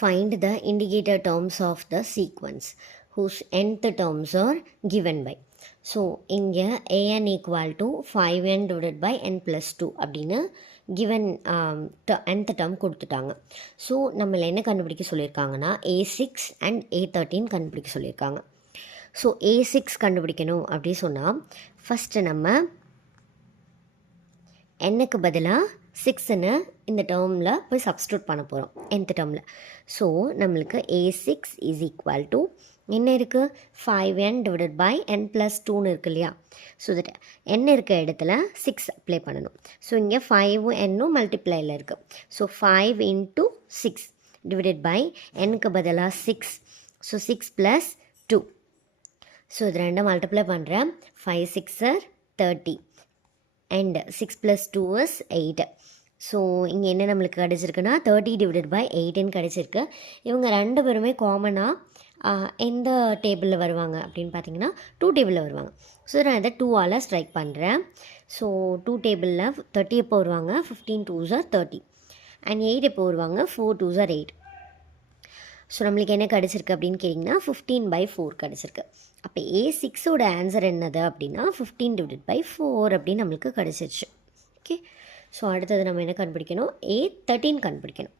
Find the indicator terms of the sequence whose nth terms are given by. So இங்கே an equal to 5n divided by n plus 2 அப்படின்னு given nth term கொடுத்துட்டாங்க. So நம்மளை என்ன கண்டுபிடிக்க சொல்லியிருக்காங்கன்னா a6 and a13 கண்டுபிடிக்க சொல்லியிருக்காங்க. So a6 கண்டுபிடிக்கணும் அப்படி சொன்னால் ஃபஸ்ட்டு நம்ம என்னக்கு பதிலாக 6ன்னு இந்த டேர்மில் போய் சப்ஸ்டியூட் பண்ண போகிறோம் nth டேர்மில். ஸோ நம்மளுக்கு a6 இஸ் ஈக்குவல் டு என்ன இருக்குது 5n டிவைடட் பை n + 2ன்னு இருக்குது இல்லையா. ஸோ தட் n இருக்க இடத்துல 6 அப்ளை பண்ணணும். ஸோ இங்கே 5 n மல்டிப்ளையில் இருக்குது. ஸோ 5 × 6 டிவைடட் பை nக்கு பதிலாக 6. ஸோ 6 + 2. ஸோ இது ரெண்டும் மல்டிப்ளை பண்ணுறேன். 5 6 30 and 6 + 2 is 8. ஸோ இங்கே என்ன நம்மளுக்கு கிடச்சிருக்குன்னா 30 டிவைடட் பை 8ன்னு கிடச்சிருக்கு. இவங்க ரெண்டு பேருமே காமனாக எந்த டேபிளில் வருவாங்க அப்படின்னு பார்த்தீங்கன்னா 2 டேபிளில் வருவாங்க. ஸோ நான் இதை 2ஆல் ஸ்ட்ரைக் பண்ணுறேன். ஸோ 2 டேபிளில் 30 எப்போ வருவாங்க 15 2s are 30 அண்ட் 8 எப்போ வருவாங்க 4 2s are 8. ஸோ நம்மளுக்கு என்ன கிடச்சிருக்கு அப்படின்னு கேட்டிங்கன்னா 15/4 கிடச்சிருக்கு. அப்போ a6ஓட ஆன்சர் என்னது அப்படின்னா 15 டிவைடட் பை 4 அப்படின்னு நம்மளுக்கு கிடச்சிருச்சு. ஓகே, ஸோ அடுத்தது நம்ம என்ன கண்டுபிடிக்கணும் a13 கண்டுபிடிக்கணும்.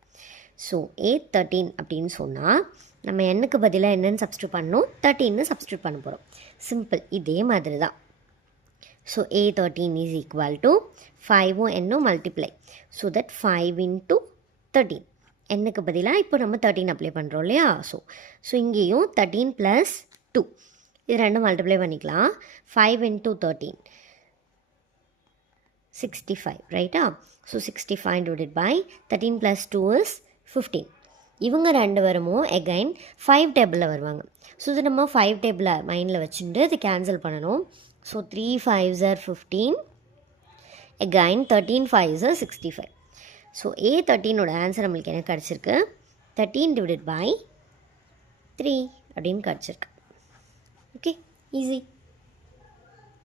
ஸோ a13 அப்படின்னு சொன்னால் நம்ம என்னக்கு பதிலாக என்னென்னு சப்ஸ்டியூட் பண்ணணும் 13ன்னு சப்ஸ்டியூட் பண்ண போகிறோம். சிம்பிள், இதே மாதிரி தான். So a13 is equal to 5 என்னும் மல்டிப்ளை. ஸோ தட் 5 × 13 என்னக்கு பதிலாக இப்போ நம்ம 13 அப்ளை பண்ணுறோம் இல்லையா. ஸோ இங்கேயும் 13 + 2 இது ரெண்டும் மல்டிப்ளை பண்ணிக்கலாம். 5 × 13 65 ரைட்டா. So 65 divided by 13 + 2 is 15. இவங்க ரெண்டு பேருமும் எகைன் 5 டேபிளில் வருவாங்க. ஸோ இது நம்ம 5 டேபிளை மைண்டில் வச்சுட்டு இது கேன்சல் பண்ணணும். So 3 5s are 15 again 13 5s are 65. So a13ஓட ஆன்சர் நம்மளுக்கு என்ன கிடச்சிருக்கு 13 டிவைடட் பை 3 அப்படின்னு கிடச்சிருக்கு. Okay, easy.